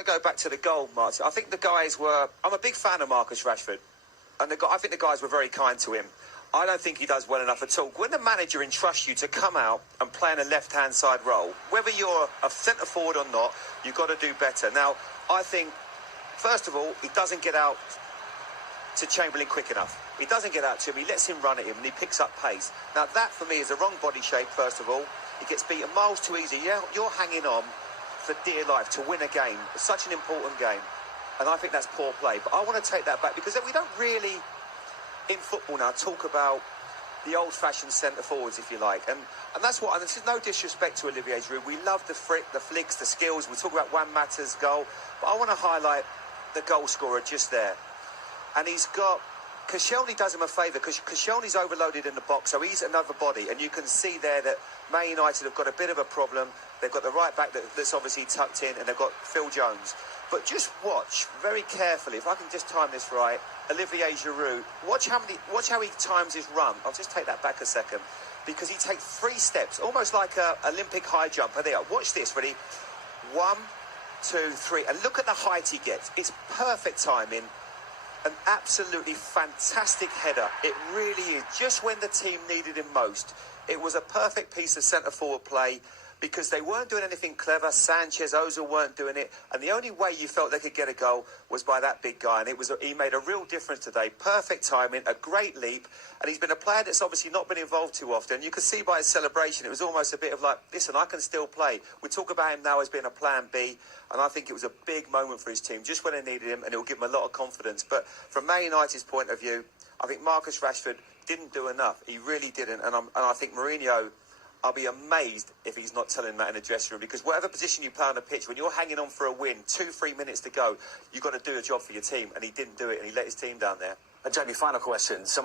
want to go back to the goal, Martin. I think the guys were... I'm a big fan of Marcus Rashford. And I think the guys were very kind to him. I don't think he does well enough at all. When the manager entrusts you to come out and play in a left-hand side role, whether you're a centre-forward or not, you've got to do better. Now, I think, first of all, he doesn't get out to Chamberlain quick enough. He doesn't get out to him. He lets him run at him and he picks up pace. Now, that, for me, is the wrong body shape, first of all. He gets beaten miles too easy. You're hanging on for dear life to win a game. It's such an important game. And I think that's poor play. But I want to take that back because we don't really, in football now, talk about the old-fashioned centre-forwards, if you like. And that's what... And this is no disrespect to Olivier Giroud. We love the flicks, the skills. We talk about Juan Mata's goal. But I want to highlight the goal scorer just there. And he's got... Koscielny does him a favour because Koscielny's overloaded in the box, so he's another body. And you can see there that Man United have got a bit of a problem. They've got the right back that's obviously tucked in, and they've got Phil Jones. But just watch very carefully, if I can just time this right, Olivier Giroud. Watch how he times his run. I'll just take that back a second. Because he takes 3 steps, almost like an Olympic high jumper. There, watch this, ready? 1, 2, 3. And look at the height he gets. It's perfect timing. An absolutely fantastic header. It really is. Just when the team needed him most. It was a perfect piece of centre-forward play because they weren't doing anything clever. Sanchez, Ozil weren't doing it. And the only way you felt they could get a goal was by that big guy. And he made a real difference today. Perfect timing, a great leap. And he's been a player that's obviously not been involved too often. You could see by his celebration, it was almost a bit of like, listen, I can still play. We talk about him now as being a plan B. And I think it was a big moment for his team, just when they needed him, and it will give him a lot of confidence. But from Man United's point of view, I think Marcus Rashford didn't do enough. He really didn't. And I think Mourinho, I'll be amazed if he's not telling that in the dressing room, because whatever position you play on the pitch, when you're hanging on for a win, 2-3 minutes to go, you've got to do a job for your team. And he didn't do it, and he let his team down there. And Jamie, final question. Some of